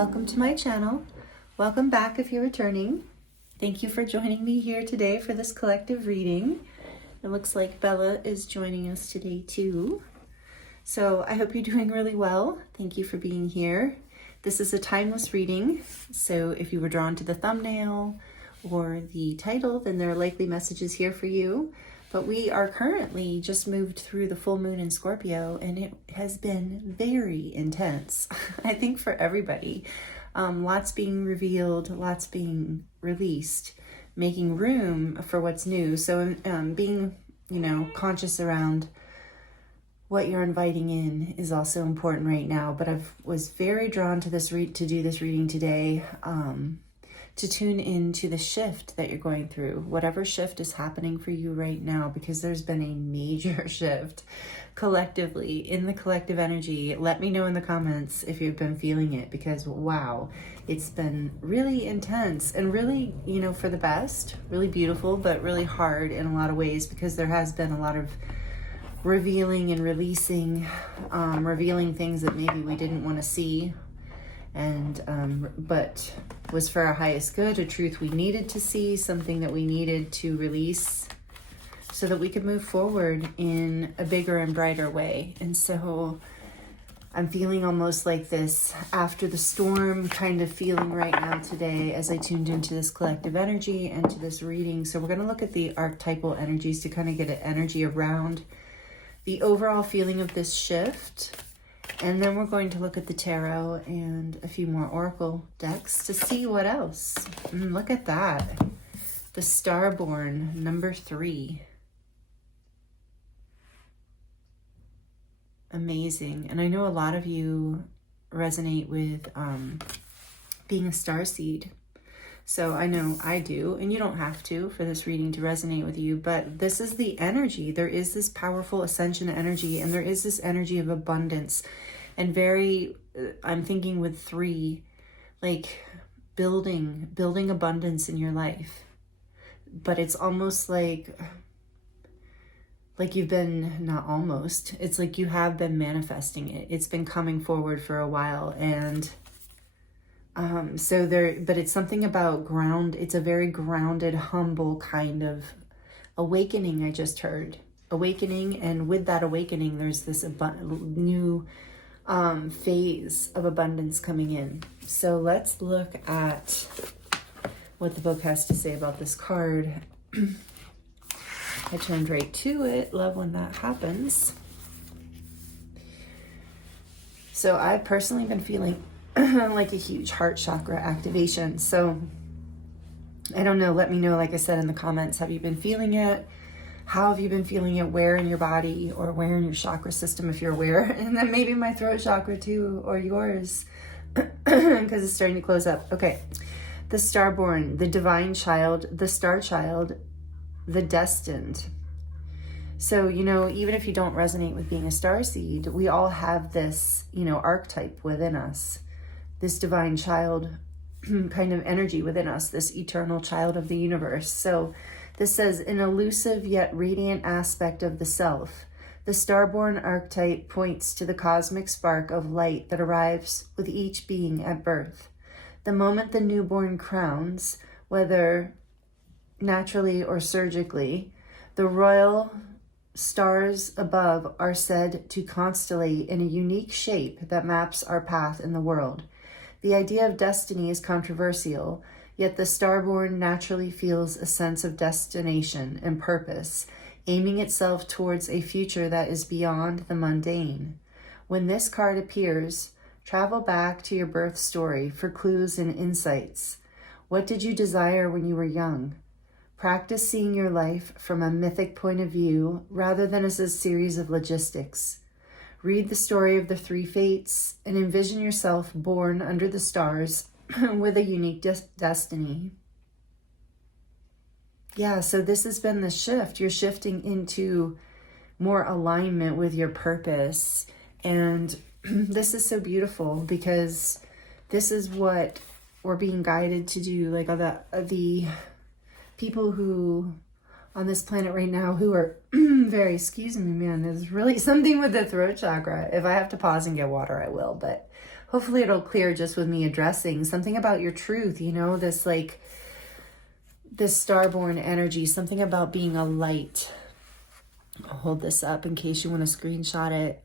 welcome to my channel. Welcome back if you're returning. Thank you for joining me here today for this collective reading. It looks like Bella is joining us today too. So I hope you're doing really well. Thank you for being here. This is a timeless reading, so if you were drawn to the thumbnail or the title, then there are likely messages here for you. But we are currently just moved through the full moon in Scorpio, and it has been very intense, I think, for everybody. Lots being revealed, lots being released, making room for what's new. So being, conscious around what you're inviting in is also important right now. But I was very drawn to this to do this reading today, to tune into the shift that you're going through, whatever shift is happening for you right now, because there's been a major shift collectively in the collective energy. Let me know in the comments if you've been feeling it, because wow, it's been really intense and really, for the best, really beautiful, but really hard in a lot of ways, because there has been a lot of revealing and releasing, revealing things that maybe we didn't want to see, and but was for our highest good, a truth we needed to see, something that we needed to release so that we could move forward in a bigger and brighter way. And so I'm feeling almost like this after the storm kind of feeling right now today as I tuned into this collective energy and to this reading. So we're going to look at the archetypal energies to kind of get an energy around the overall feeling of this shift. And then we're going to look at the tarot and a few more oracle decks to see what else. Look at that. The Starborn, number 3. Amazing. And I know a lot of you resonate with being a starseed. So I know I do, and you don't have to for this reading to resonate with you, but this is the energy. There is this powerful ascension energy, and there is this energy of abundance. And I'm thinking with 3, like building abundance in your life. But it's almost like you've been, not almost, it's like you have been manifesting it. It's been coming forward for a while. And but it's something about it's a very grounded, humble kind of awakening. I just heard awakening. And with that awakening, there's this new phase of abundance coming in. So let's look at what the book has to say about this card. I turned right to it. Love when that happens. So I've personally been feeling like a huge heart chakra activation. So I don't know. Let me know, like I said in the comments, have you been feeling it? How have you been feeling it? Where in your body or where in your chakra system, if you're aware? And then maybe my throat chakra too, or yours, because it's starting to close up. Okay. The Starborn, the divine child, the star child, the destined. So, even if you don't resonate with being a starseed, we all have this, archetype within us, this divine child kind of energy within us, this eternal child of the universe. So this says, an elusive yet radiant aspect of the self. The Starborn archetype points to the cosmic spark of light that arrives with each being at birth. The moment the newborn crowns, whether naturally or surgically, the royal stars above are said to constellate in a unique shape that maps our path in the world. The idea of destiny is controversial, yet the Starborn naturally feels a sense of destination and purpose, aiming itself towards a future that is beyond the mundane. When this card appears, travel back to your birth story for clues and insights. What did you desire when you were young? Practice seeing your life from a mythic point of view rather than as a series of logistics. Read the story of the 3 fates and envision yourself born under the stars with a unique destiny. Yeah, so this has been the shift. You're shifting into more alignment with your purpose. And this is so beautiful, because this is what we're being guided to do. Like the people who on this planet right now who are very, excuse me, man, there's really something with the throat chakra. If I have to pause and get water, I will, but hopefully it'll clear just with me addressing something about your truth, you know, this like this starborn energy, something about being a light. I'll hold this up in case you want to screenshot it.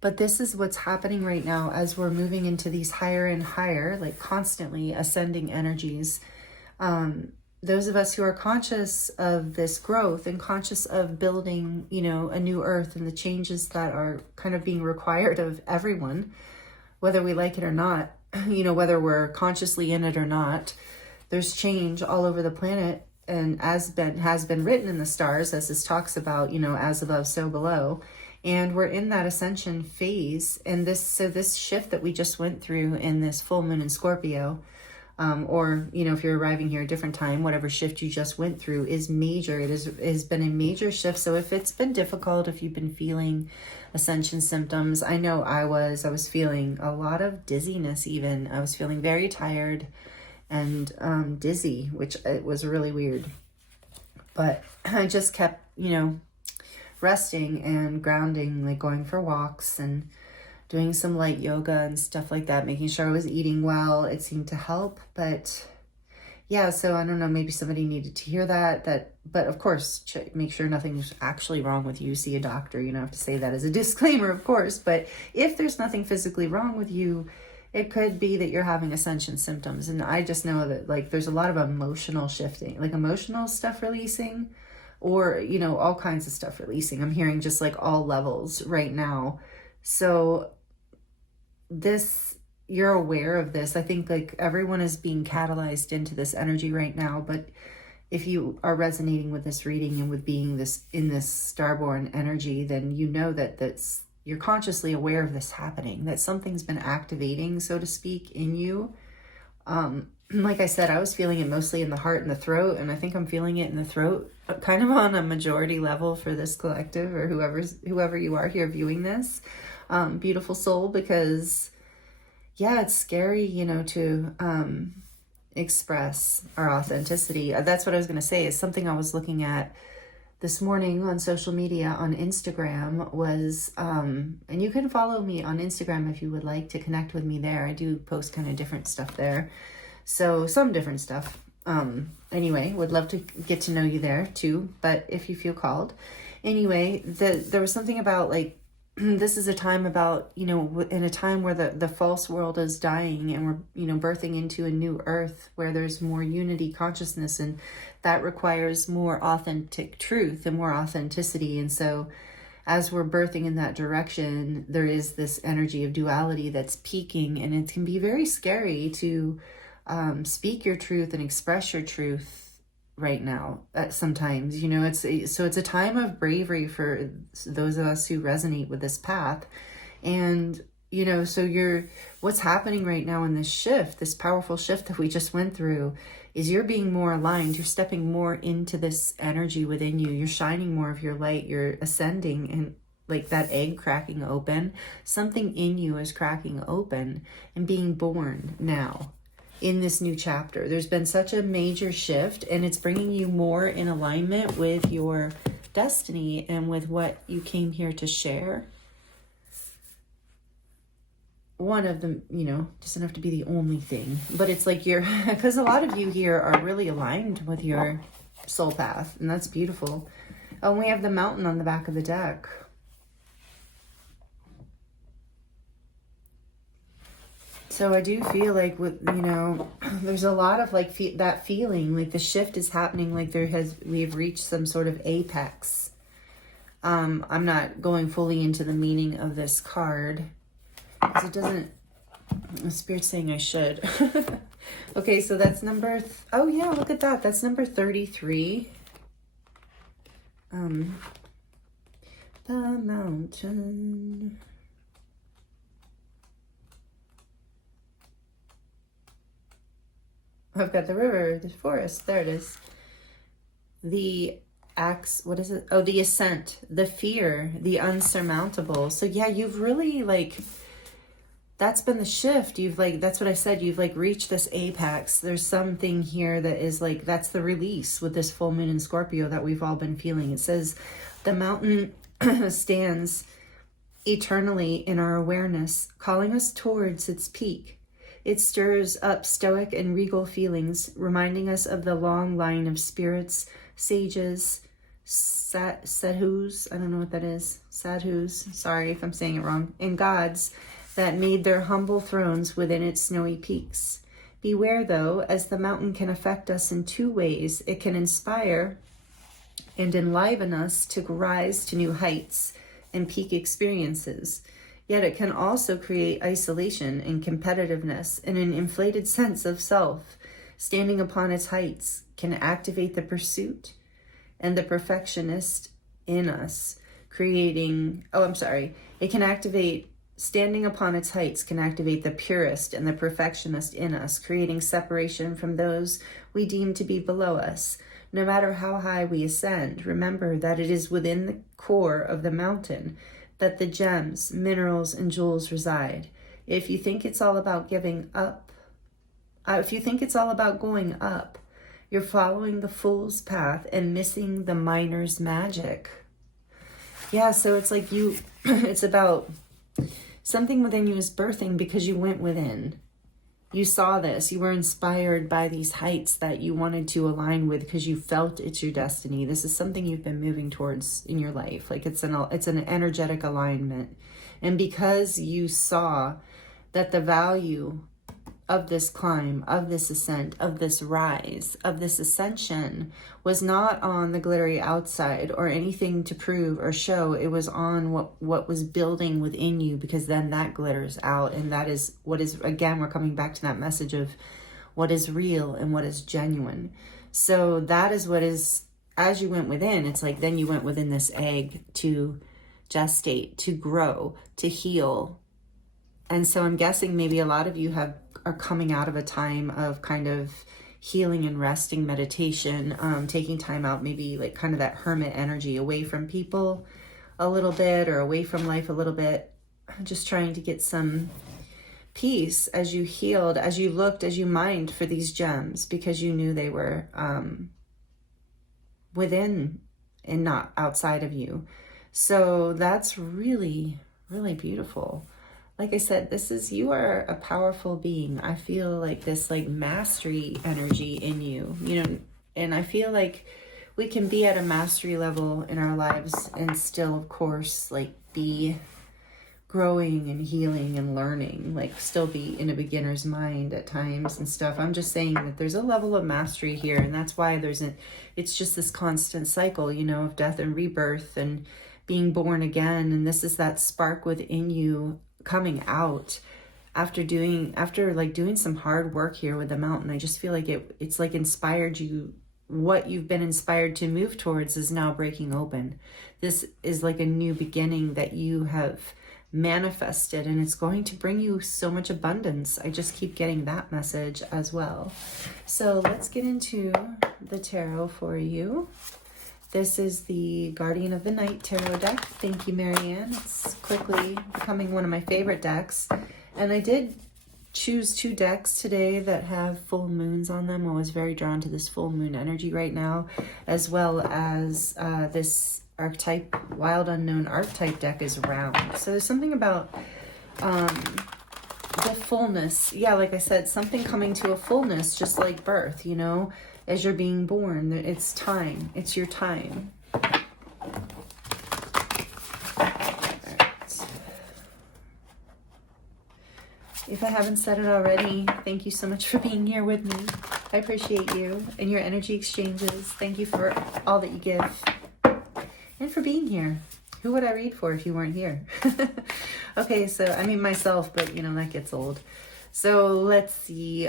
But this is what's happening right now as we're moving into these higher and higher, like constantly ascending energies. Those of us who are conscious of this growth and conscious of building, you know, a new earth and the changes that are kind of being required of everyone, whether we like it or not, you know, whether we're consciously in it or not, there's change all over the planet. And has been written in the stars, as this talks about, you know, as above, so below. And we're in that ascension phase. And this shift that we just went through in this full moon in Scorpio, or, you know, if you're arriving here a different time, whatever shift you just went through is major. It has been a major shift. So if it's been difficult, if you've been feeling ascension symptoms, I know I was feeling a lot of dizziness even. I was feeling very tired and dizzy, which it was really weird. But I just kept, you know, resting and grounding, like going for walks and doing some light yoga and stuff like that, making sure I was eating well. It seemed to help. But yeah, so I don't know, maybe somebody needed to hear that, but of course, make sure nothing's actually wrong with you. See a doctor. You don't have to say that as a disclaimer, of course. But if there's nothing physically wrong with you, it could be that you're having ascension symptoms. And I just know that, like, there's a lot of emotional shifting, like emotional stuff releasing, or, you know, all kinds of stuff releasing. I'm hearing just like all levels right now. So this, you're aware of this. I think like everyone is being catalyzed into this energy right now. But if you are resonating with this reading and with being this in this starborn energy, then you know that you're consciously aware of this happening, that something's been activating, so to speak, in you. Like I said, I was feeling it mostly in the heart and the throat, and I think I'm feeling it in the throat kind of on a majority level for this collective, or whoever you are here viewing this. Beautiful soul, because yeah, it's scary, you know, to express our authenticity. That's what I was going to say, is something I was looking at this morning on social media, on Instagram, was, and you can follow me on Instagram if you would like to connect with me there. I do post kind of different stuff there. So some different stuff. Anyway, would love to get to know you there too, but if you feel called. Anyway, there was something about like, this is a time about, you know, in a time where the false world is dying and we're, you know, birthing into a new earth where there's more unity consciousness, and that requires more authentic truth and more authenticity. And so as we're birthing in that direction, there is this energy of duality that's peaking, and it can be very scary to speak your truth and express your truth right now. Sometimes, you know, it's a time of bravery for those of us who resonate with this path. And, you know, so what's happening right now in this shift, this powerful shift that we just went through, is you're being more aligned. You're stepping more into this energy within you. You're shining more of your light. You're ascending, and like that egg cracking open, something in you is cracking open and being born now in this new chapter. There's been such a major shift, and it's bringing you more in alignment with your destiny and with what you came here to share. One of them, you know, doesn't have to be the only thing, but it's like because a lot of you here are really aligned with your soul path, and that's beautiful. Oh, and we have the mountain on the back of the deck. So I do feel like, with, you know, there's a lot of like that feeling, like the shift is happening, like we've reached some sort of apex. I'm not going fully into the meaning of this card, because it doesn't, the Spirit's saying I should. Okay, so that's number, oh yeah, look at that. That's number 33. The mountain. I've got the river, the forest, there it is. The axe, what is it? Oh, the ascent, the fear, the unsurmountable. So yeah, you've really like, that's been the shift. You've like, that's what I said, you've like reached this apex. There's something here that is like, that's the release with this full moon in Scorpio that we've all been feeling. It says the mountain stands eternally in our awareness, calling us towards its peak. It stirs up stoic and regal feelings, reminding us of the long line of spirits, sages, sadhus, I don't know what that is, sadhus, sorry if I'm saying it wrong, and gods that made their humble thrones within its snowy peaks. Beware, though, as the mountain can affect us in two ways. It can inspire and enliven us to rise to new heights and peak experiences. Yet it can also create isolation and competitiveness and an inflated sense of self. Standing upon its heights can activate the pursuit and the perfectionist in us, standing upon its heights can activate the purist and the perfectionist in us, creating separation from those we deem to be below us. No matter how high we ascend, remember that it is within the core of the mountain that the gems, minerals, and jewels reside. If you think it's all about going up, you're following the fool's path and missing the miner's magic. Yeah, so it's like it's about something within you is birthing because you went within. You saw this, you were inspired by these heights that you wanted to align with because you felt it's your destiny. This is something you've been moving towards in your life. Like it's an energetic alignment. And because you saw that the value of this climb, of this ascent, of this rise, of this ascension was not on the glittery outside or anything to prove or show. It was on what was building within you, because then that glitters out. And that is what is, again, we're coming back to that message of what is real and what is genuine. So that is what is, as you went within, it's like then you went within this egg to gestate, to grow, to heal. And so I'm guessing maybe a lot of you are coming out of a time of kind of healing and resting, meditation, taking time out, maybe like kind of that hermit energy, away from people a little bit or away from life a little bit, just trying to get some peace as you healed, as you looked, as you mined for these gems, because you knew they were within and not outside of you. So that's really, really beautiful. Like I said, you are a powerful being. I feel like this like mastery energy in you, and I feel like we can be at a mastery level in our lives and still, of course, like be growing and healing and learning, like still be in a beginner's mind at times and stuff. I'm just saying that there's a level of mastery here, and that's why it's just this constant cycle, of death and rebirth and being born again. And this is that spark within you coming out after doing some hard work here with the mountain. I just feel like it's like inspired you. What you've been inspired to move towards is now breaking open. This is like a new beginning that you have manifested, and it's going to bring you so much abundance. I just keep getting that message as well. So let's get into the tarot for you. This is the Guardian of the Night tarot deck. Thank you, Marianne. It's quickly becoming one of my favorite decks. And I did choose 2 decks today that have full moons on them. I was very drawn to this full moon energy right now, as well as this archetype, Wild Unknown archetype deck is round. So there's something about the fullness. Yeah, like I said, something coming to a fullness, just like birth, as you're being born. It's time. It's your time. All right. If I haven't said it already, thank you so much for being here with me. I appreciate you and your energy exchanges. Thank you for all that you give and for being here. Who would I read for if you weren't here? Okay, so I mean myself, but that gets old. So let's see.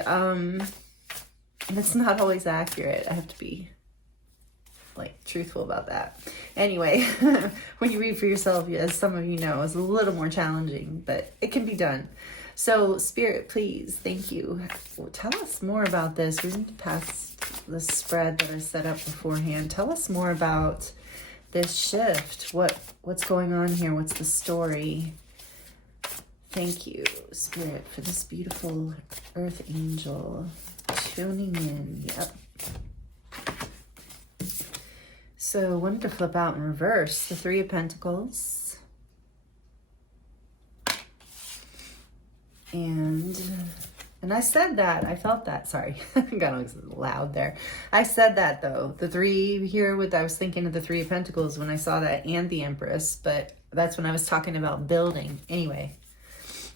It's not always accurate. I have to be truthful about that. Anyway, when you read for yourself, as some of you know, is a little more challenging, but it can be done. So Spirit, please, thank you. Tell us more about this. We need to pass the spread that I set up beforehand. Tell us more about this shift. What's going on here? What's the story? Thank you, Spirit, for this beautiful earth angel tuning in. Yep. So one to flip out in reverse, the 3 of Pentacles, And I said that, I felt that, sorry, got all loud there. I said that though, the three here I was thinking of the Three of Pentacles when I saw that, and the Empress, but that's when I was talking about building. Anyway,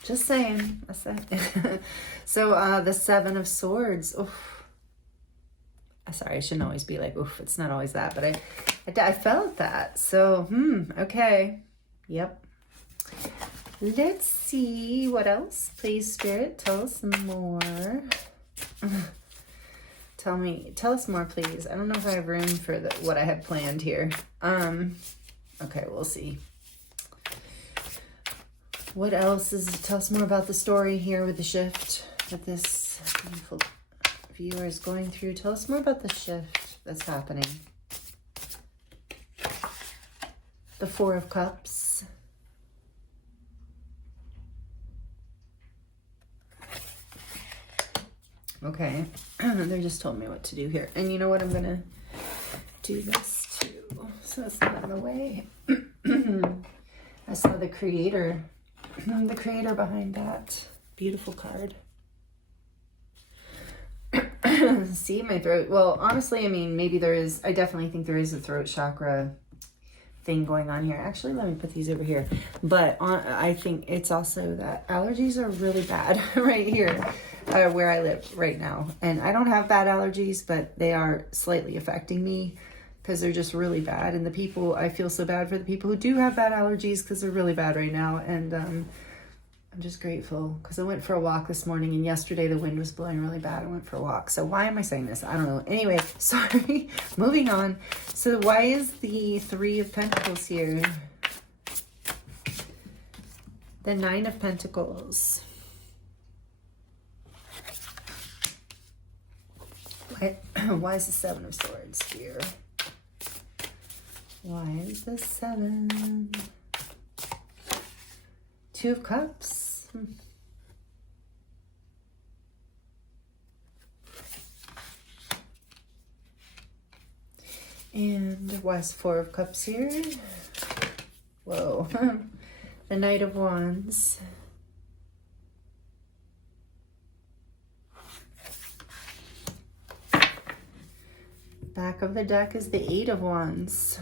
just saying, I said. So the Seven of Swords, oof. Sorry, I shouldn't always be like, oof, it's not always that, but I felt that. So, okay, yep. Let's see what else. Please, Spirit, tell us more. Tell us more, please. I don't know if I have room for what I have planned here. Okay, we'll see. What else tell us more about the story here with the shift that this beautiful viewer is going through. Tell us more about the shift that's happening. The Four of Cups. Okay, they just told me what to do here. And you know what? I'm going to do this too, so it's not in the way. I saw the creator behind that beautiful card. See, my throat. Well, honestly, I mean, maybe there is, I definitely think there is a throat chakra thing going on here. Actually, let me put these over here. But I think it's also that allergies are really bad right here. Where I live right now. And I don't have bad allergies, but they are slightly affecting me because they're just really bad. And I feel so bad for the people who do have bad allergies because they're really bad right now. And I'm just grateful because I went for a walk this morning, and yesterday the wind was blowing really bad. I went for a walk. So why am I saying this? I don't know. Anyway, sorry. Moving on. So why is the Three of Pentacles here? The Nine of Pentacles. Why is the Seven of Swords here? Why is the Seven? Two of Cups. And why is Four of Cups here? Whoa. The Knight of Wands. Back of the deck is the Eight of Wands.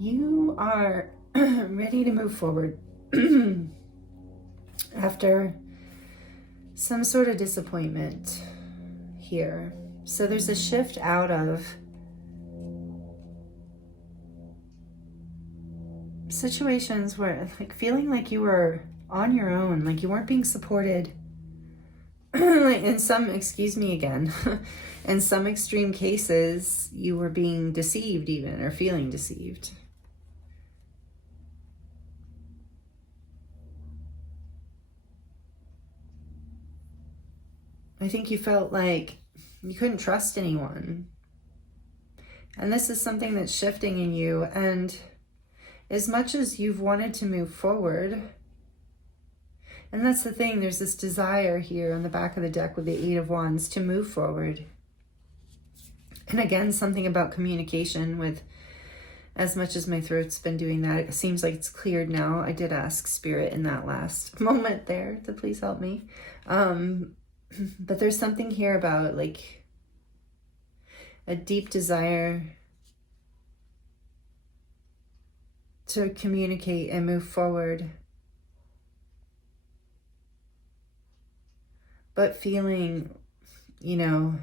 You are ready to move forward after some sort of disappointment here. So there's a shift out of situations where, like, feeling like you were on your own, like you weren't being supported. Like in some, excuse me again, in some extreme cases, you were being deceived even, or feeling deceived. I think you felt like you couldn't trust anyone. And this is something that's shifting in you. And as much as you've wanted to move forward, and that's the thing, there's this desire here on the back of the deck with the Eight of Wands to move forward. And again, something about communication with, as much as my throat's been doing that, it seems like it's cleared now. I did ask Spirit in that last moment there to please help me. But there's something here about like a deep desire to communicate and move forward, but feeling, you know,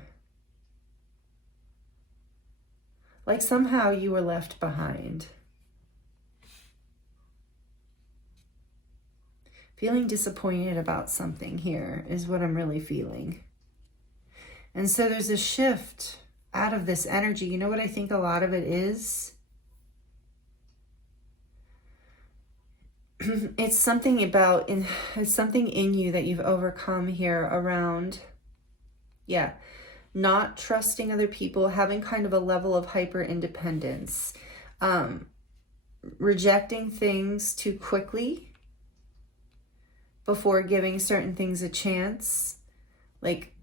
like somehow you were left behind. Feeling disappointed about something here is what I'm really feeling. And so there's a shift out of this energy. You know what I think a lot of it is? It's something about, it's something in you that you've overcome here around, not trusting other people, having kind of a level of hyper independence, rejecting things too quickly before giving certain things a chance, like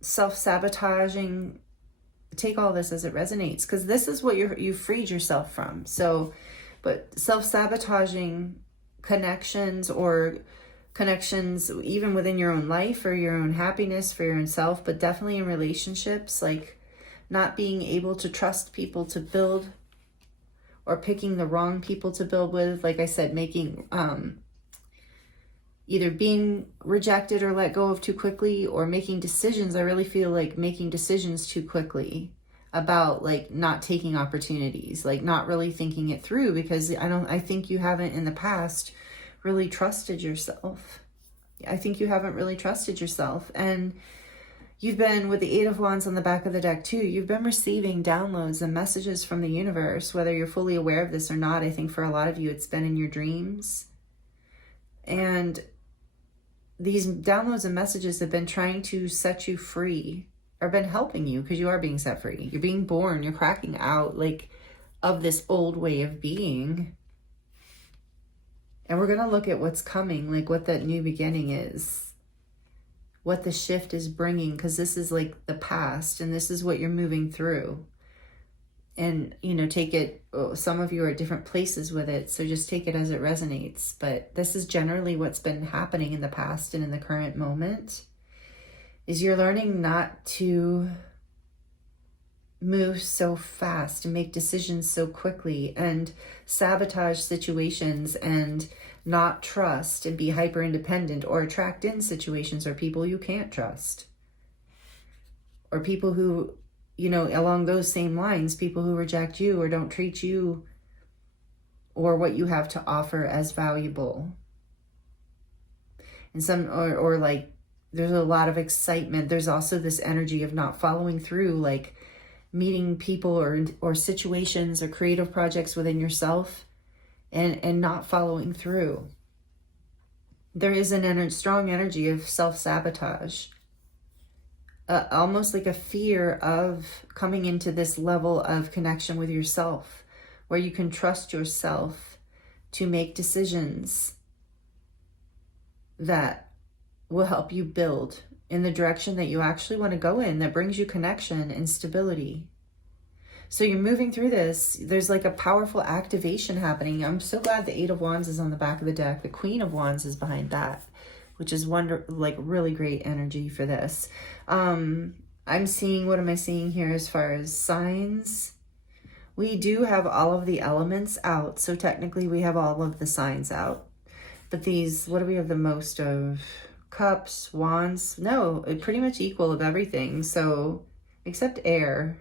self-sabotaging take all this as it resonates, because this is what you've freed yourself from. So, but self-sabotaging connections, or connections even within your own life, for your own happiness, for your own self, but definitely in relationships, like not being able to trust people to build, or picking the wrong people to build with. Like I said, making either being rejected or let go of too quickly, or making decisions. I really feel like making decisions too quickly about like not taking opportunities, like not really thinking it through, because I think you haven't in the past really trusted yourself. I think you haven't really trusted yourself. And you've been, with the Eight of Wands on the back of the deck too, you've been receiving downloads and messages from the universe, whether you're fully aware of this or not. I think for a lot of you, it's been in your dreams. And these downloads and messages have been trying to set you free, or been helping you, because you are being set free. You're being born, you're cracking out like of this old way of being. And we're going to look at what's coming, like what that new beginning is, what the shift is bringing, because this is like the past, and this is what you're moving through. And, you know, take it, some of you are at different places with it, so just take it as it resonates. But this is generally what's been happening in the past and in the current moment, is you're learning not to move so fast and make decisions so quickly and sabotage situations and not trust and be hyper independent, or attract in situations or people you can't trust, or people who, you know, along those same lines, people who reject you or don't treat you or what you have to offer as valuable. And some, or like, there's a lot of excitement. There's also this energy of not following through, like meeting people or situations or creative projects within yourself and not following through. There is a strong energy of self-sabotage. Almost like a fear of coming into this level of connection with yourself, where you can trust yourself to make decisions that will help you build in the direction that you actually want to go in, that brings you connection and stability. So you're moving through this. There's like a powerful activation happening. I'm so glad the Eight of Wands is on the back of the deck. The Queen of Wands is behind that, which is like really great energy for this. I'm seeing, what am I seeing here as far as signs? We do have all of the elements out. So technically we have all of the signs out. But these, what do we have the most of? Cups, Wands. No, pretty much equal of everything. So, except air.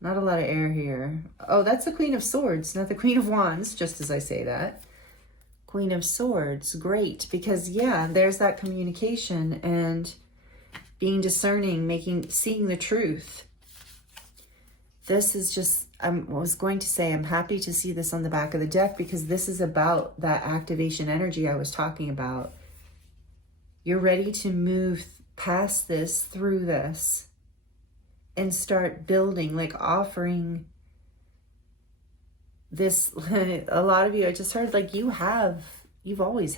Not a lot of air here. Oh, that's the Queen of Swords, not the Queen of Wands, just as I say that. Queen of Swords, great, because yeah, there's that communication and being discerning, seeing the truth. This is just, I was going to say, I'm happy to see this on the back of the deck, because this is about that activation energy I was talking about. You're ready to move past this, through this, and start building, like offering this. A lot of you, I just heard like you've always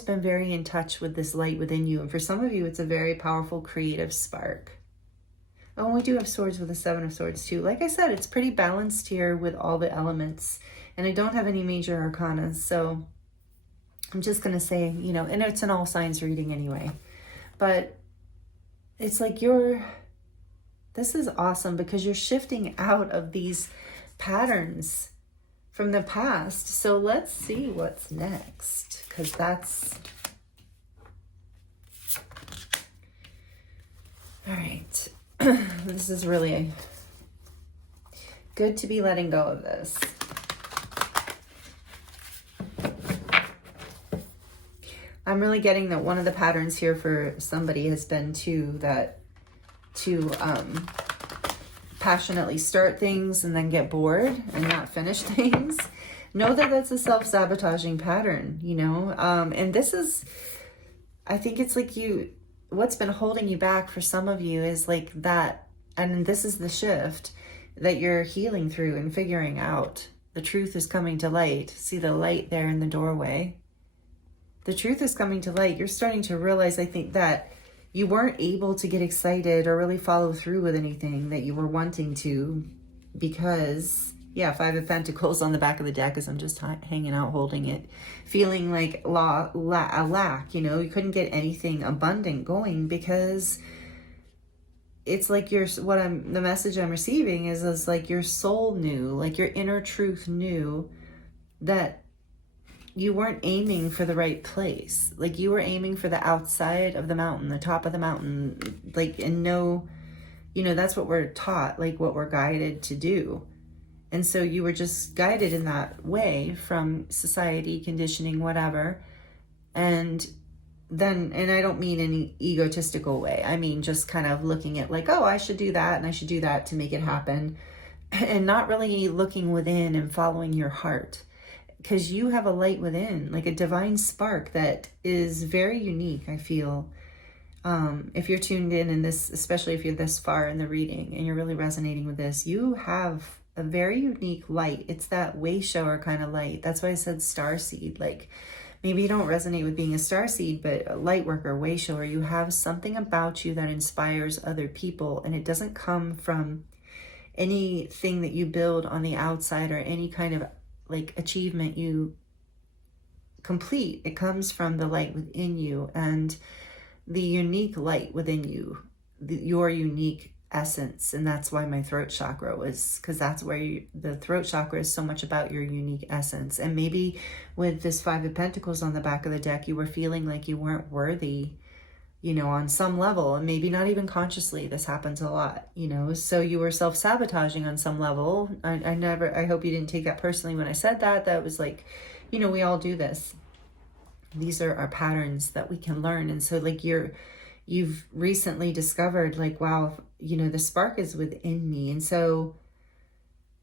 been very in touch with this light within you. And for some of you, it's a very powerful creative spark. Oh, and we do have swords with the Seven of Swords too. Like I said, it's pretty balanced here with all the elements, and I don't have any major arcana. So I'm just going to say, you know, and it's an all signs reading anyway, but it's like this is awesome, because you're shifting out of these patterns from the past. So let's see what's next, because that's all right. This is really good to be letting go of this. I'm really getting that one of the patterns here for somebody has been to passionately start things and then get bored and not finish things. Know that that's a self-sabotaging pattern, you know? And this is, I think it's like what's been holding you back for some of you is like that. And this is the shift that you're healing through and figuring out. The truth is coming to light. See the light there in the doorway? The truth is coming to light. You're starting to realize, I think, that you weren't able to get excited or really follow through with anything that you were wanting to, because yeah, Five of Pentacles on the back of the deck as I'm just hanging out holding it, feeling like a lack, you know, you couldn't get anything abundant going, because it's like the message I'm receiving is like your soul knew, like your inner truth knew that you weren't aiming for the right place. Like you were aiming for the outside of the mountain, the top of the mountain, like, and no, you know, that's what we're taught, like what we're guided to do. And so you were just guided in that way from society, conditioning, whatever. And then, and I don't mean any egotistical way. I mean, just kind of looking at like, oh, I should do that and I should do that to make it happen. And not really looking within and following your heart. Because you have a light within, like a divine spark that is very unique, I feel. If you're tuned in this, especially if you're this far in the reading and you're really resonating with this, you have a very unique light. It's that way shower kind of light. That's why I said starseed. Like maybe you don't resonate with being a starseed, but a light worker, way shower, you have something about you that inspires other people. And it doesn't come from anything that you build on the outside or any kind of like achievement you complete. It comes from the light within you and the unique light within you, your unique essence. And that's why my throat chakra was, because that's where the throat chakra is so much about your unique essence. And maybe with this Five of Pentacles on the back of the deck, you were feeling like you weren't worthy, you know, on some level, and maybe not even consciously. This happens a lot, you know, so you were self-sabotaging on some level. I hope you didn't take that personally when I said that. That was like, you know, we all do this. These are our patterns that we can learn. And so like you've recently discovered like, wow, you know, the spark is within me. And so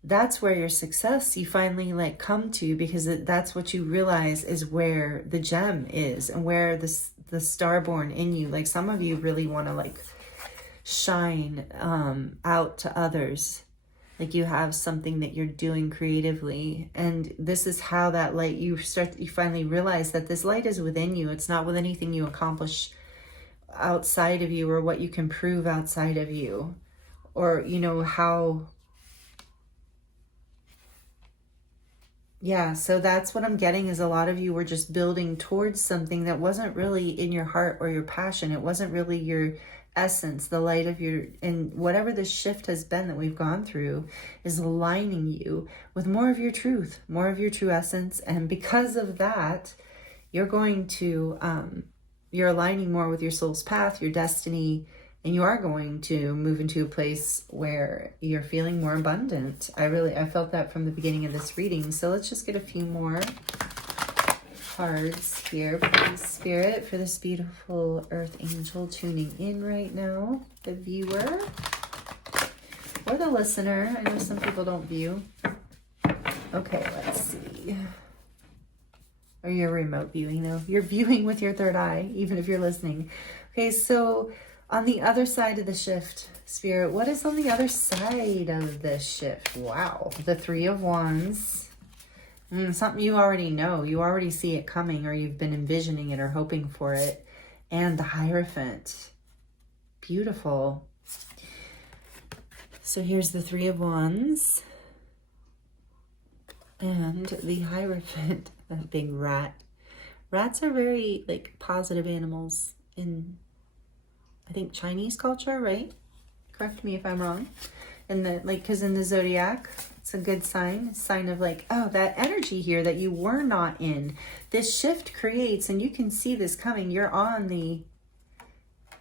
that's where your success you finally like come to, because that's what you realize is where the gem is and where the starborn in you. Like some of you really want to like shine out to others. Like you have something that you're doing creatively, and this is how that light, you finally realize that this light is within you. It's not with anything you accomplish outside of you or what you can prove outside of you, or you know how. Yeah, so that's what I'm getting, is a lot of you were just building towards something that wasn't really in your heart or your passion. It wasn't really your essence, the light of your, and whatever this shift has been that we've gone through is aligning you with more of your truth, more of your true essence. And because of that, you're going to, you're aligning more with your soul's path, your destiny, and you are going to move into a place where you're feeling more abundant. I felt that from the beginning of this reading. So let's just get a few more cards here, please, Spirit, for this beautiful earth angel tuning in right now. The viewer or the listener. I know some people don't view. Okay, let's see. Or you're remote viewing though. You're viewing with your third eye, even if you're listening. Okay, so on the other side of the shift, Spirit, what is on the other side of this shift? Wow, the Three of Wands. Something you already know. You already see it coming, or you've been envisioning it or hoping for it. And the Hierophant. Beautiful. So here's the Three of Wands. And the Hierophant, that big rat. Rats are very like positive animals in, I think, Chinese culture, right? Correct me if I'm wrong. And the like, because in the zodiac, it's a good sign. It's a sign of like, oh, that energy here that you were not in. This shift creates, and you can see this coming. You're on the,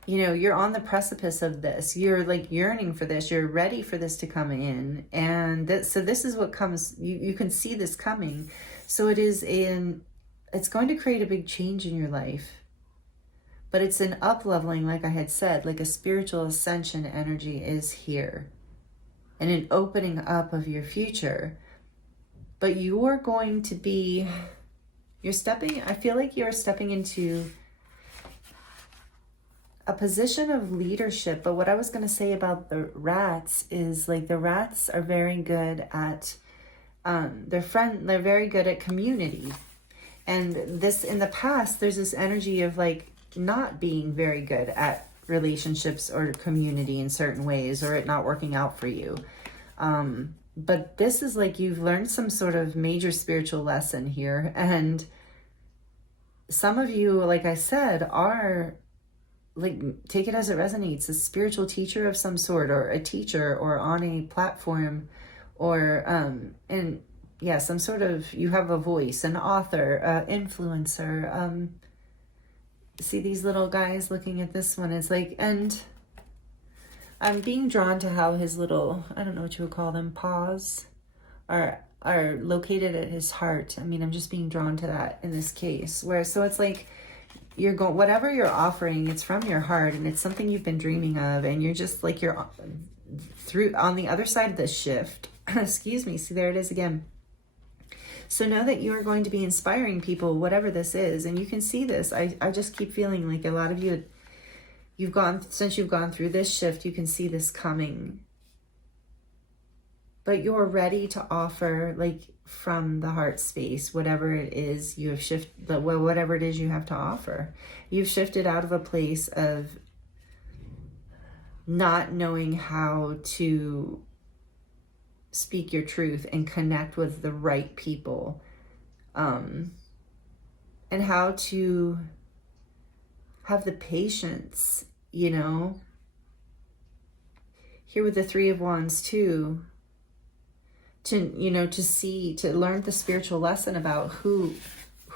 you know, you're on the precipice of this. You're like yearning for this. You're ready for this to come in. And so this is what comes, you can see this coming. So it's going to create a big change in your life. But it's an up-leveling, like I had said, like a spiritual ascension energy is here. And an opening up of your future. But you're going to be, I feel like you're stepping into a position of leadership. But what I was going to say about the rats is like the rats are very good at, they're very good at community. And this, in the past, there's this energy of like not being very good at relationships or community in certain ways, or it not working out for you. But this is like you've learned some sort of major spiritual lesson here. And some of you, like I said, are like, take it as it resonates, a spiritual teacher of some sort, or a teacher, or on a platform, or and yeah, some sort of, you have a voice, an author, influencer. See these little guys looking at this one, it's like, and I'm being drawn to how his little, I don't know what you would call them, paws are located at his heart. I mean, I'm just being drawn to that in this case, where, so it's like, you're going, whatever you're offering, it's from your heart, and it's something you've been dreaming of, and you're just like, you're through on the other side of this shift. Excuse me. See, there it is again. So know that you are going to be inspiring people, whatever this is. And you can see this. I just keep feeling like a lot of you, since you've gone through this shift, you can see this coming. But you're ready to offer, like, from the heart space, whatever it is you have shifted, whatever it is you have to offer. You've shifted out of a place of not knowing how to speak your truth and connect with the right people, and how to have the patience, you know. Here with the Three of Wands too, to, you know, to learn the spiritual lesson about who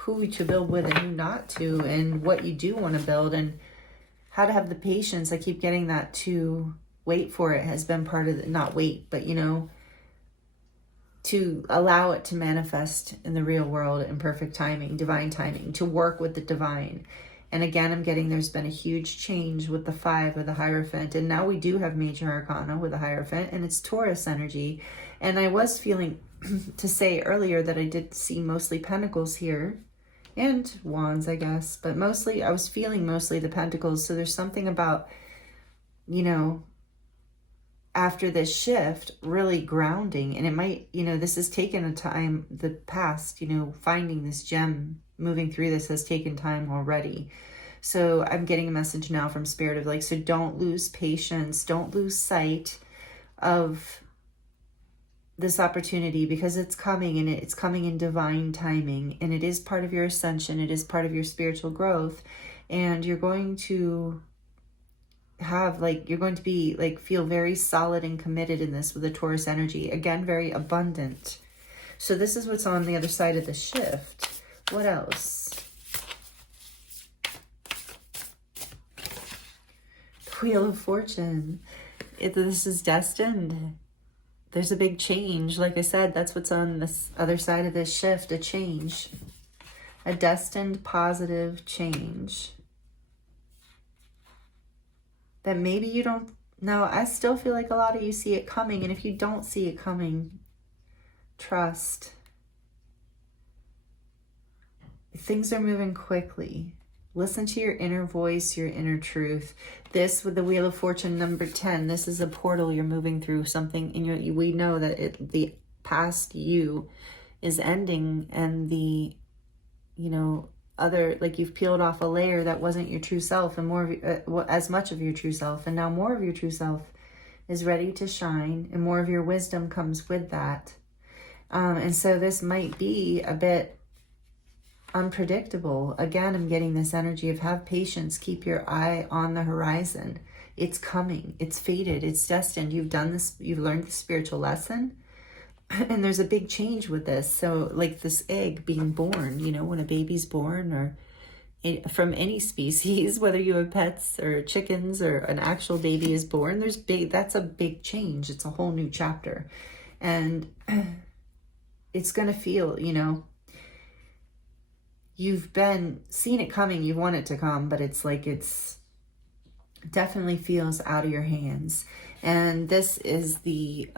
to build with and who not to, and what you do want to build, and how to have the patience. I keep getting that, to wait for it has been part of the, not wait, but, you know, to allow it to manifest in the real world in perfect timing, divine timing, to work with the divine. And again, I'm getting there's been a huge change with the 5 of the Hierophant. And now we do have Major Arcana with the Hierophant, and it's Taurus energy. And I was feeling to say earlier that I did see mostly Pentacles here, and Wands, I guess. But mostly, I was feeling mostly the Pentacles. So there's something about, you know, after this shift, really grounding. And it might, you know, this has taken a time, the past, you know, finding this gem, moving through this has taken time already. So I'm getting a message now from Spirit of like, so don't lose patience, don't lose sight of this opportunity, because it's coming, and it's coming in divine timing, and it is part of your ascension, it is part of your spiritual growth, and you're going to have, like, you're going to be, like, feel very solid and committed in this with the Taurus energy. Again, very abundant. So this is what's on the other side of the shift. What else? Wheel of Fortune. This is destined. There's a big change. Like I said, that's what's on this other side of this shift, a change. A destined positive change. That maybe you don't, now I still feel like a lot of you see it coming, and if you don't see it coming, trust. Things are moving quickly. Listen to your inner voice, your inner truth. This with the Wheel of Fortune number 10, this is a portal you're moving through, something in your, we know that the past you is ending, and the, you know, other, like, you've peeled off a layer that wasn't your true self, and more of as much of your true self, and now more of your true self is ready to shine, and more of your wisdom comes with that. And so this might be a bit unpredictable. Again, I'm getting this energy of have patience, keep your eye on the horizon. It's coming, it's fated, it's destined. You've done this, you've learned the spiritual lesson. And there's a big change with this. So like this egg being born, you know, when a baby's born, or from any species, whether you have pets or chickens or an actual baby is born, that's a big change. It's a whole new chapter. And it's going to feel, you know, you've been seeing it coming, you want it to come, but it's like, it's definitely feels out of your hands. And this is the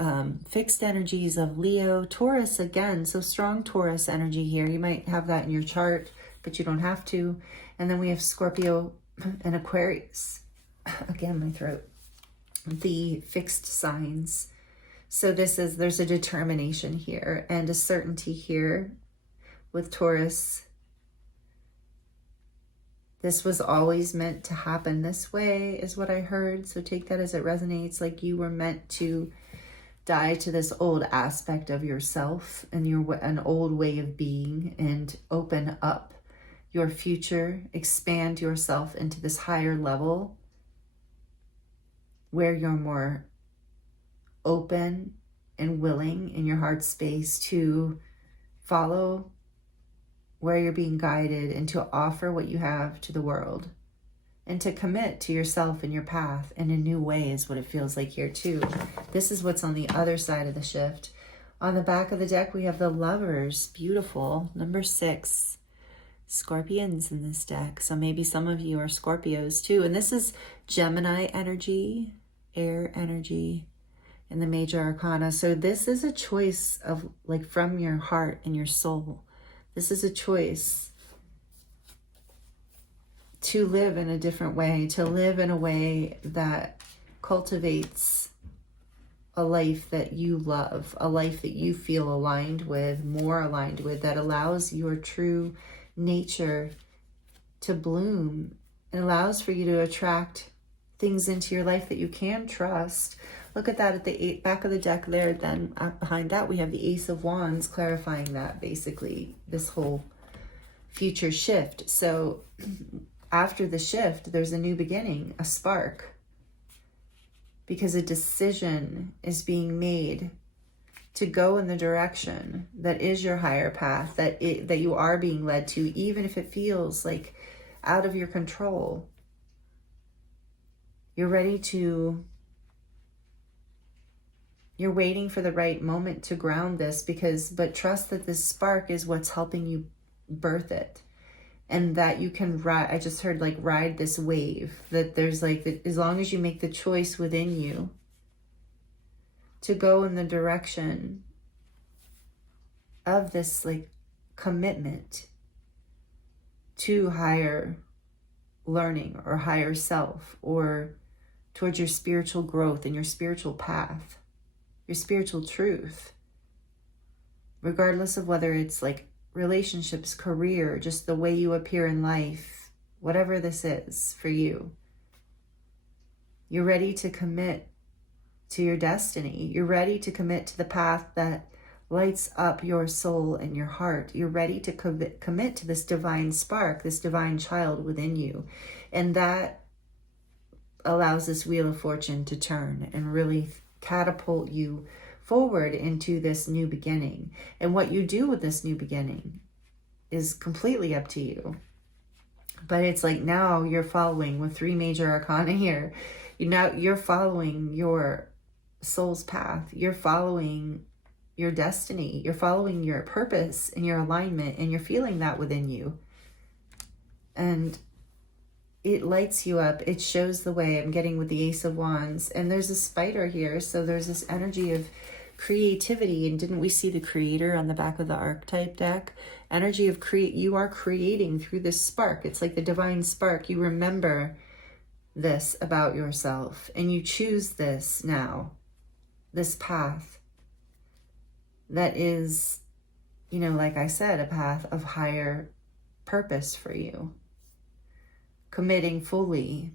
fixed energies of Leo, Taurus again. So strong Taurus energy here. You might have that in your chart, but you don't have to. And then we have Scorpio and Aquarius. Again, my throat. The fixed signs. So there's a determination here and a certainty here with Taurus. This was always meant to happen this way, is what I heard. So take that as it resonates, like you were meant to die to this old aspect of yourself and an old way of being, and open up your future, expand yourself into this higher level where you're more open and willing in your heart space to follow where you're being guided and to offer what you have to the world and to commit to yourself and your path in a new way is what it feels like here too. This is what's on the other side of the shift. On the back of the deck, we have the Lovers. Beautiful. Number 6. Scorpions in this deck. So maybe some of you are Scorpios too. And this is Gemini energy, air energy in the major arcana. So this is a choice of like from your heart and your soul. This is a choice to live in a different way, to live in a way that cultivates a life that you love, a life that you feel aligned with, more aligned with, that allows your true nature to bloom and allows for you to attract things into your life that you can trust. Look at that at the back of the deck there. Then behind that, we have the Ace of Wands, clarifying that basically this whole future shift. So after the shift, there's a new beginning, a spark, because a decision is being made to go in the direction that is your higher path, that you are being led to, even if it feels like out of your control. You're ready to, you're waiting for the right moment to ground this, but trust that this spark is what's helping you birth it. And that you can ride, I just heard like ride this wave, that there's like, as long as you make the choice within you to go in the direction of this like commitment to higher learning or higher self, or towards your spiritual growth and your spiritual path, your spiritual truth, regardless of whether it's like relationships, career, just the way you appear in life, whatever this is for you. You're ready to commit to your destiny. You're ready to commit to the path that lights up your soul and your heart. You're ready to commit to this divine spark, this divine child within you. And that allows this wheel of fortune to turn and really catapult you forward into this new beginning. And what you do with this new beginning is completely up to you. But it's like now you're following with 3 major arcana here. You're following your soul's path. You're following your destiny. You're following your purpose and your alignment, and you're feeling that within you. And it lights you up. It shows the way. I'm getting with the Ace of Wands. And there's a spider here. So there's this energy of creativity. And didn't we see the creator on the back of the archetype deck? Energy of you are creating through this spark. It's like the divine spark. You remember this about yourself. And you choose this now. This path. That is, like I said, a path of higher purpose for you. Committing fully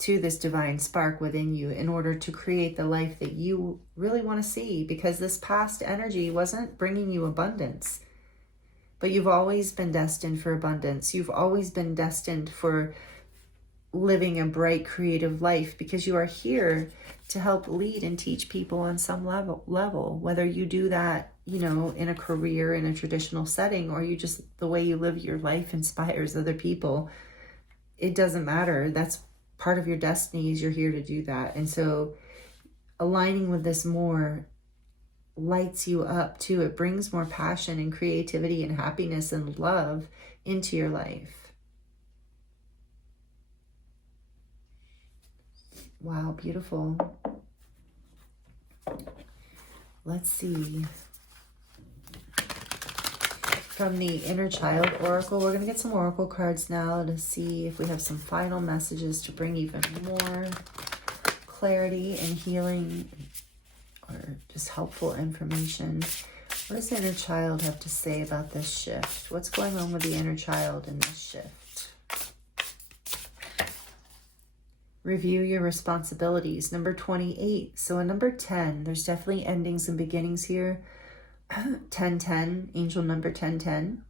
to this divine spark within you in order to create the life that you really want to see, because this past energy wasn't bringing you abundance, but you've always been destined for abundance. You've always been destined for living a bright, creative life, because you are here to help lead and teach people on some level, whether you do that, in a career, in a traditional setting, or you just, the way you live your life inspires other people. It doesn't matter. That's part of your destiny, is you're here to do that. And so aligning with this more lights you up too. It brings more passion and creativity and happiness and love into your life. Wow, beautiful. Let's see. From the Inner Child Oracle, we're going to get some Oracle cards now to see if we have some final messages to bring even more clarity and healing, or just helpful information. What does the Inner Child have to say about this shift? What's going on with the Inner Child in this shift? Review your responsibilities. Number 28. So a number 10, there's definitely endings and beginnings here. 1010, angel number 1010.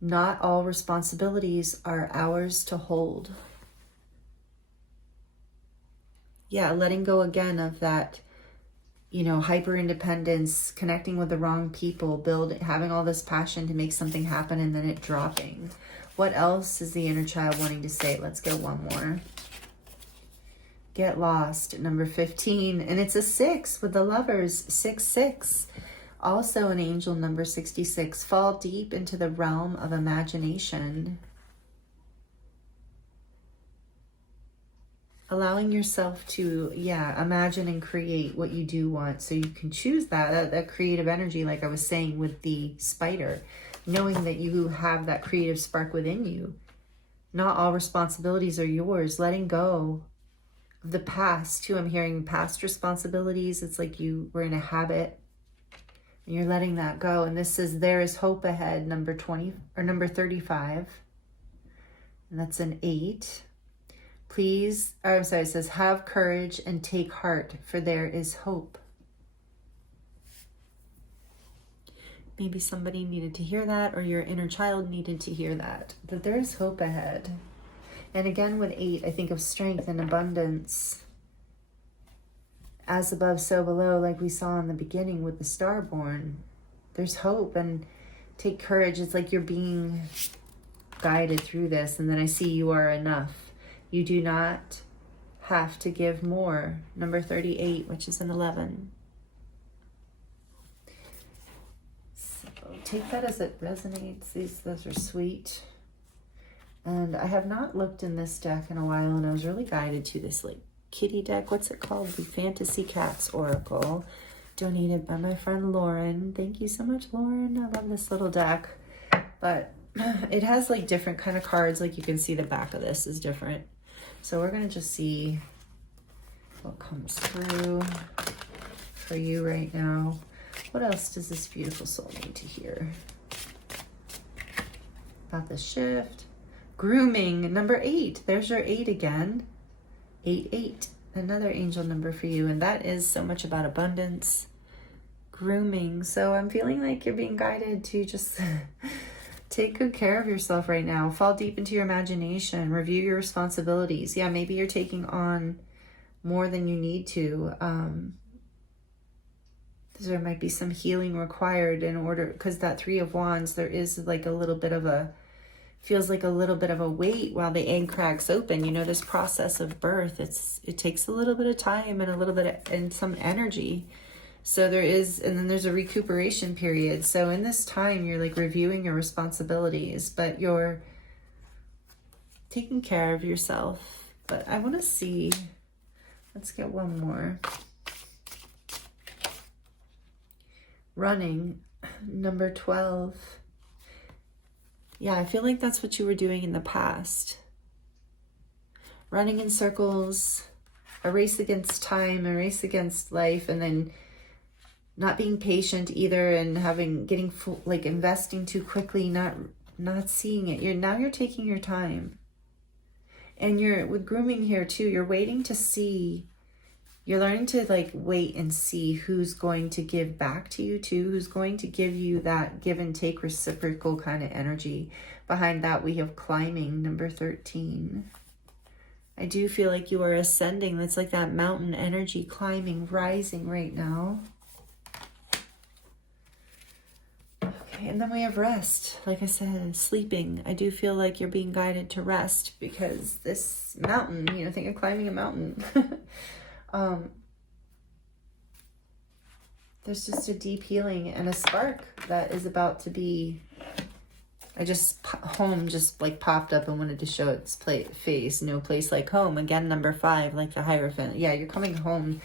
Not all responsibilities are ours to hold. Yeah, letting go again of that, hyper independence, connecting with the wrong people, having all this passion to make something happen and then it dropping. What else is the inner child wanting to say? Let's get one more. Get lost, number 15. And it's a 6 with the lovers, 6-6. Also an angel number 66. Fall deep into the realm of imagination. Allowing yourself to, imagine and create what you do want. So you can choose that creative energy, like I was saying with the spider. Knowing that you have that creative spark within you. Not all responsibilities are yours. Letting go of the past, too. I'm hearing past responsibilities. It's like you were in a habit. And you're letting that go. And this says, there is hope ahead, number 20 or number 35. And that's an 8. Please, it says, have courage and take heart, for there is hope. Maybe somebody needed to hear that, or your inner child needed to hear that there's hope ahead. And again, with 8, I think of strength and abundance. As above, so below, like we saw in the beginning with the starborn. There's hope and take courage. It's like you're being guided through this. And then I see you are enough. You do not have to give more. Number 38, which is an 11. So take that as it resonates. Those are sweet. And I have not looked in this deck in a while, and I was really guided to this kitty deck. What's it called? The Fantasy Cats Oracle, donated by my friend Lauren. Thank you so much, Lauren. I love this little deck. But it has different kind of cards. You can see the back of this is different. So we're going to just see what comes through for you right now. What else does this beautiful soul need to hear? About the shift. Grooming, number 8. There's your 8 again. 8-8, another angel number for you. And that is so much about abundance. Grooming. So I'm feeling like you're being guided to just take good care of yourself right now. Fall deep into your imagination. Review your responsibilities. Yeah, maybe you're taking on more than you need to. There might be some healing required in order, because that 3 of Wands, there is a little bit of a, feels like a little bit of a wait while the egg cracks open. This process of birth, it takes a little bit of time and a little bit and some energy. So there is, and then there's a recuperation period. So in this time, you're reviewing your responsibilities, but you're taking care of yourself. But I want to see, let's get one more. Running, number 12. Yeah, I feel like that's what you were doing in the past. Running in circles, a race against time, a race against life, and then not being patient either, and getting full, investing too quickly, not seeing it. You're taking your time. And you're with grooming here too, you're waiting to see. You're learning to wait and see who's going to give back to you too, who's going to give you that give and take reciprocal kind of energy. Behind that, we have climbing, number 13. I do feel like you are ascending. That's that mountain energy, climbing, rising right now. Okay, and then we have rest. Like I said, sleeping. I do feel like you're being guided to rest, because this mountain, think of climbing a mountain. There's just a deep healing and a spark that is about to be. Home just popped up and wanted to show its face. No place like home. Again, number 5, the Hierophant. Yeah, you're coming home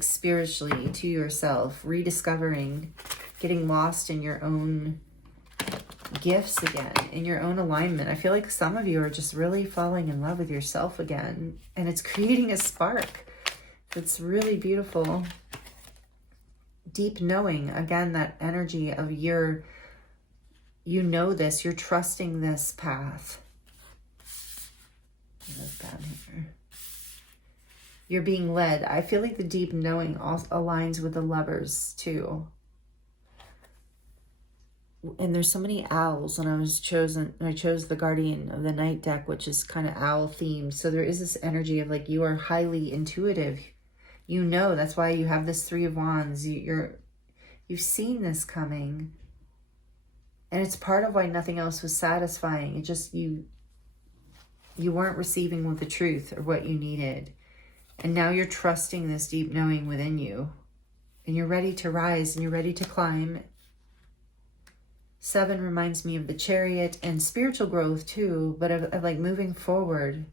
spiritually to yourself, rediscovering, getting lost in your own gifts again, in your own alignment. I feel like some of you are just really falling in love with yourself again, and it's creating a spark. It's really beautiful. Deep knowing, again, that energy of you're trusting this path. What's down here? You're being led. I feel like the deep knowing also aligns with the Lovers too. And there's so many owls, and I chose the Guardian of the Night deck, which is kind of owl themed. So there is this energy of like, you are highly intuitive. You know, that's why you have this Three of Wands. You've seen this coming. And it's part of why nothing else was satisfying. It just, you weren't receiving with the truth or what you needed. And now you're trusting this deep knowing within you. And you're ready to rise and you're ready to climb. 7 reminds me of the Chariot and spiritual growth too, but of like moving forward,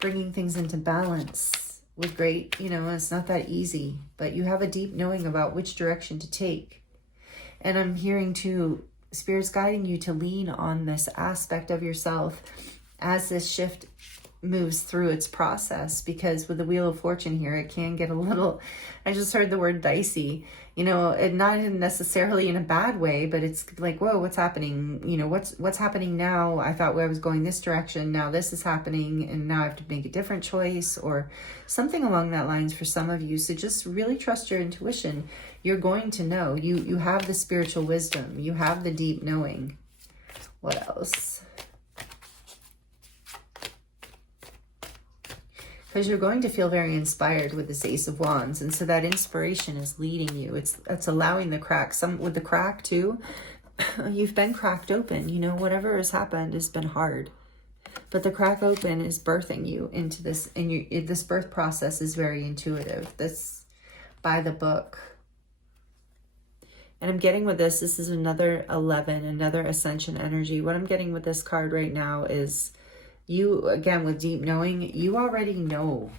bringing things into balance with great, it's not that easy, but you have a deep knowing about which direction to take. And I'm hearing too, Spirit's guiding you to lean on this aspect of yourself as this shift moves through its process, because with the Wheel of Fortune here, it can get a little, I just heard the word dicey, and not necessarily in a bad way, but it's like, whoa, what's happening? What's happening now? I thought I was going this direction. Now this is happening, and now I have to make a different choice or something along that lines for some of you. So just really trust your intuition. You're going to know. You have the spiritual wisdom. You have the deep knowing. What else? Because you're going to feel very inspired with this Ace of Wands. And so that inspiration is leading you. It's allowing the crack. With the crack too, you've been cracked open. Whatever has happened has been hard. But the crack open is birthing you into this. And this birth process is very intuitive. This by the book. And I'm getting with this is another 11, another ascension energy. What I'm getting with this card right now is, you, again, with deep knowing, you already know.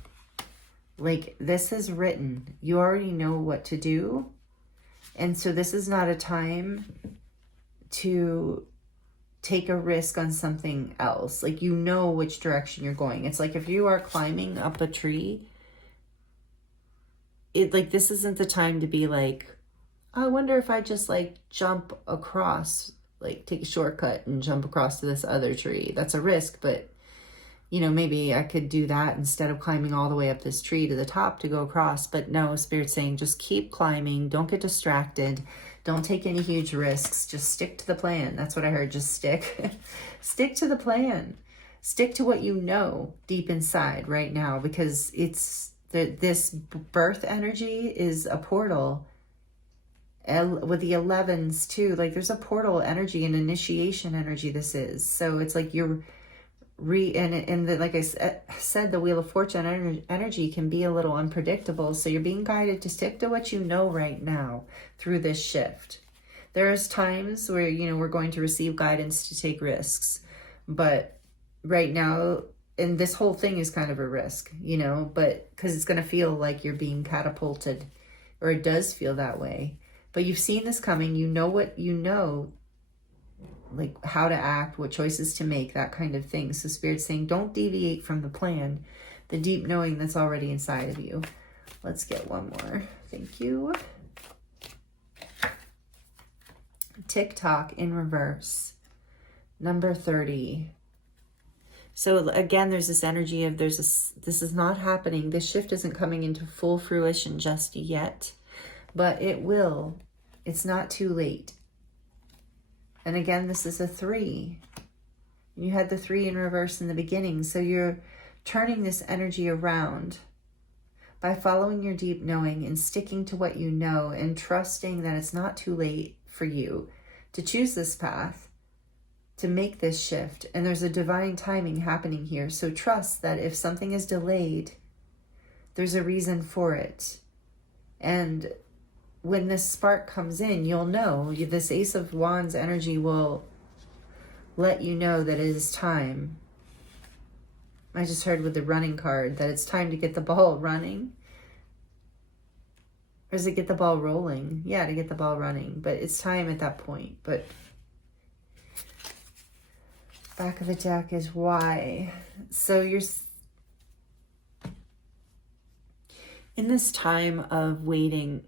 Like, this is written. You already know what to do. And so this is not a time to take a risk on something else. Like, you know which direction you're going. It's like if you are climbing up a tree, this isn't the time to be like, I wonder if I just jump across, take a shortcut and jump across to this other tree. That's a risk, but maybe I could do that instead of climbing all the way up this tree to the top to go across. But no, Spirit's saying just keep climbing. Don't get distracted. Don't take any huge risks. Just stick to the plan. That's what I heard. Just stick. Stick to the plan. Stick to what you know deep inside right now, because this birth energy is a portal. With the 11s too, there's a portal energy and initiation energy this is. So it's like you're like I said, the Wheel of Fortune energy can be a little unpredictable. So you're being guided to stick to what you know right now through this shift. There's times where, we're going to receive guidance to take risks. But right now, and this whole thing is kind of a risk, but because it's going to feel like you're being catapulted, or it does feel that way. But you've seen this coming. You know what you know, how to act, what choices to make, that kind of thing. So Spirit's saying, don't deviate from the plan, the deep knowing that's already inside of you. Let's get one more. Thank you. TikTok in reverse. Number 30. So again, there's this energy of this is not happening. This shift isn't coming into full fruition just yet, but it will. It's not too late. And again, this is a 3. You had the 3 in reverse in the beginning. So you're turning this energy around by following your deep knowing and sticking to what you know and trusting that it's not too late for you to choose this path, to make this shift. And there's a divine timing happening here. So trust that if something is delayed, there's a reason for it. And when this spark comes in, you'll know. This Ace of Wands energy will let you know that it is time. I just heard with the running card that it's time to get the ball running. Or is it get the ball rolling? Yeah, to get the ball running. But it's time at that point. But back of the deck is why. So you're in this time of waiting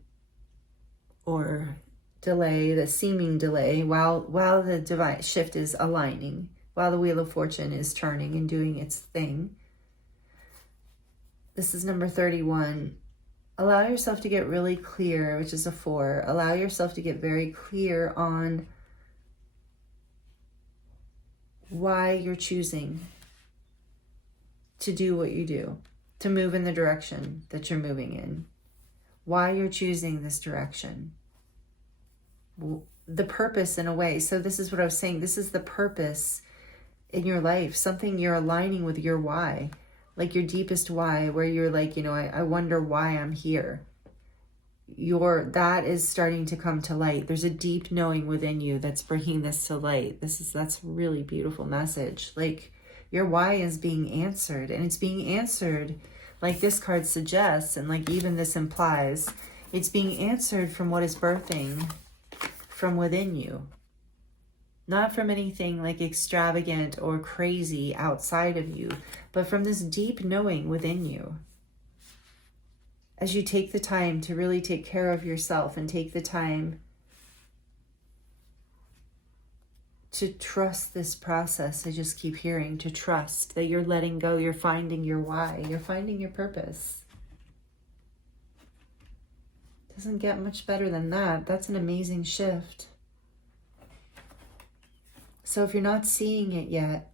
or delay, the seeming delay, while the divine shift is aligning, while the Wheel of Fortune is turning and doing its thing. This is number 31. Allow yourself to get really clear, which is a 4. Allow yourself to get very clear on why you're choosing to do what you do, to move in the direction that you're moving in, why you're choosing this direction, the purpose in a way. So this is what I was saying. This is the purpose in your life, something you're aligning with your why, like your deepest why, where you're like, I wonder why I'm here. That is starting to come to light. There's a deep knowing within you that's bringing this to light. That's a really beautiful message. Like, your why is being answered, and it's being answered like this card suggests, and like even this implies, it's being answered from what is birthing from within you. Not from anything like extravagant or crazy outside of you, but from this deep knowing within you. As you take the time to really take care of yourself and take the time to trust this process, I just keep hearing, to trust that you're letting go, you're finding your why, you're finding your purpose. Doesn't get much better than that. That's an amazing shift. So if you're not seeing it yet,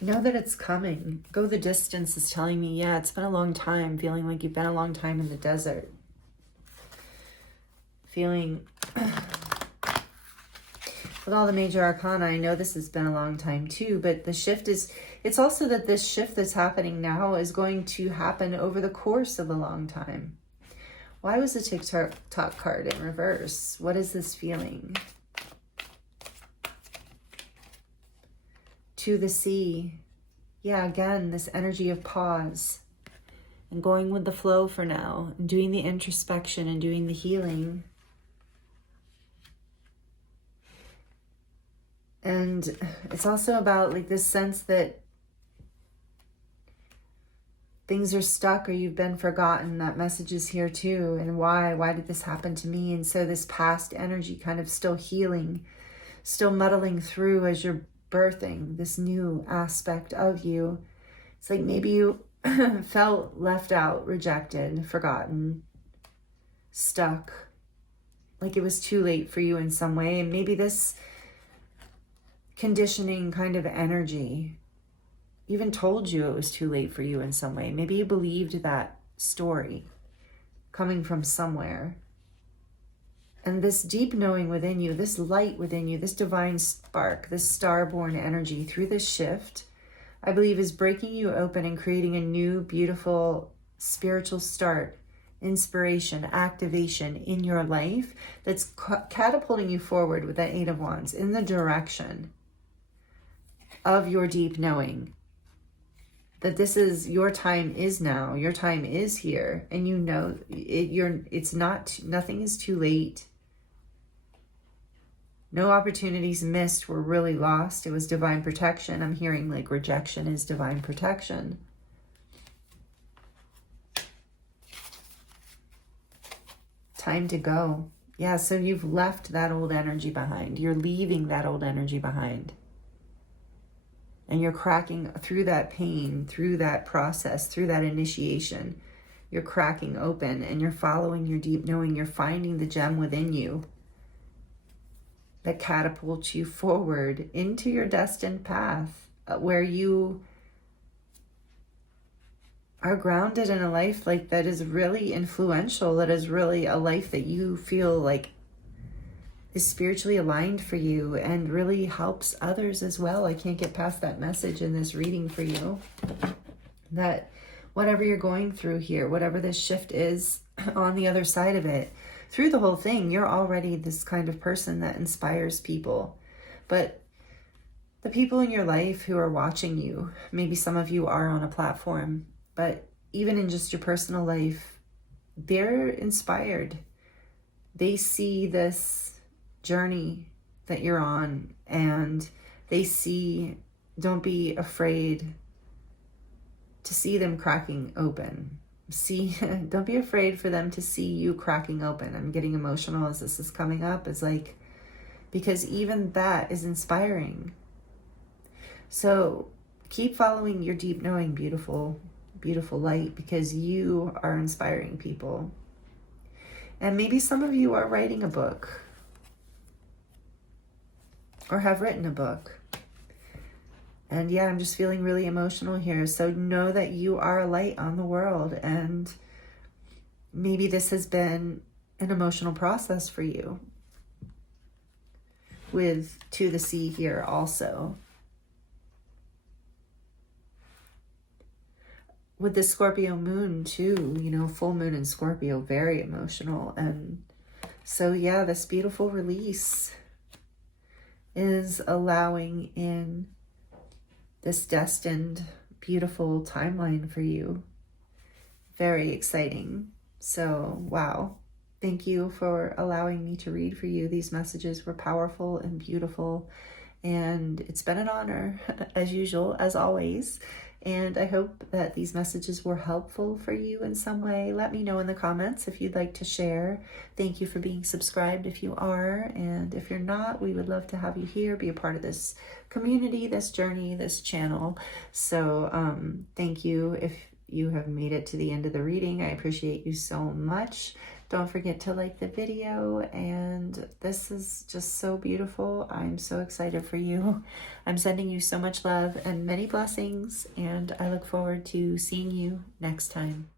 know that it's coming. Go the distance is telling me, yeah, it's been a long time, feeling like you've been a long time in the desert. Feeling, with all the major arcana, I know this has been a long time too, but the shift it's also that this shift that's happening now is going to happen over the course of a long time. Why was the TikTok card in reverse? What is this feeling? To the sea. Yeah, again, this energy of pause and going with the flow for now and doing the introspection and doing the healing. And it's also about like this sense that things are stuck or you've been forgotten. That message is here too. And why did this happen to me? And so this past energy kind of still healing, still muddling through as you're birthing this new aspect of you. It's like maybe you felt left out, rejected, forgotten, stuck, like it was too late for you in some way. And maybe this conditioning kind of energy even told you it was too late for you in some way. Maybe you believed that story coming from somewhere. And this deep knowing within you, this light within you, this divine spark, this star-born energy through this shift, I believe is breaking you open and creating a new, beautiful spiritual start, inspiration, activation in your life that's catapulting you forward with that 8 of Wands in the direction of your deep knowing. That this is, your time is now, your time is here, and you know nothing is too late. No opportunities missed were really lost. It was divine protection. I'm hearing like rejection is divine protection. Time to go. Yeah, so you've left that old energy behind. You're leaving that old energy behind. And you're cracking through that pain, through that process, through that initiation. You're cracking open and you're following your deep knowing. You're finding the gem within you that catapults you forward into your destined path, where you are grounded in a life like that is really influential, that is really a life that you feel like is spiritually aligned for you and really helps others as well. I can't get past that message in this reading for you, that whatever you're going through here, whatever this shift is on the other side of it, through the whole thing, you're already this kind of person that inspires people. But the people in your life who are watching you, maybe some of you are on a platform, but even in just your personal life, they're inspired. They see this journey that you're on and they see, don't be afraid to see them cracking open. Don't be afraid for them to see you cracking open. I'm getting emotional as this is coming up. It's like, because even that is inspiring. So keep following your deep knowing, beautiful, beautiful light, because you are inspiring people. And maybe some of you are writing a book or have written a book. And yeah, I'm just feeling really emotional here. So know that you are a light on the world. And maybe this has been an emotional process for you. With to the sea here also. With the Scorpio moon too, you know, full moon in Scorpio, very emotional. And so yeah, this beautiful release is allowing in this destined, beautiful timeline for you. Very exciting. So, wow. Thank you for allowing me to read for you. These messages were powerful and beautiful. And it's been an honor, as usual, as always. And I hope that these messages were helpful for you in some way. Let me know in the comments if you'd like to share. Thank you for being subscribed if you are. And if you're not, we would love to have you here, be a part of this community, this journey, this channel. So thank you if you have made it to the end of the reading. I appreciate you so much. Don't forget to like the video, and this is just so beautiful. I'm so excited for you. I'm sending you so much love and many blessings, and I look forward to seeing you next time.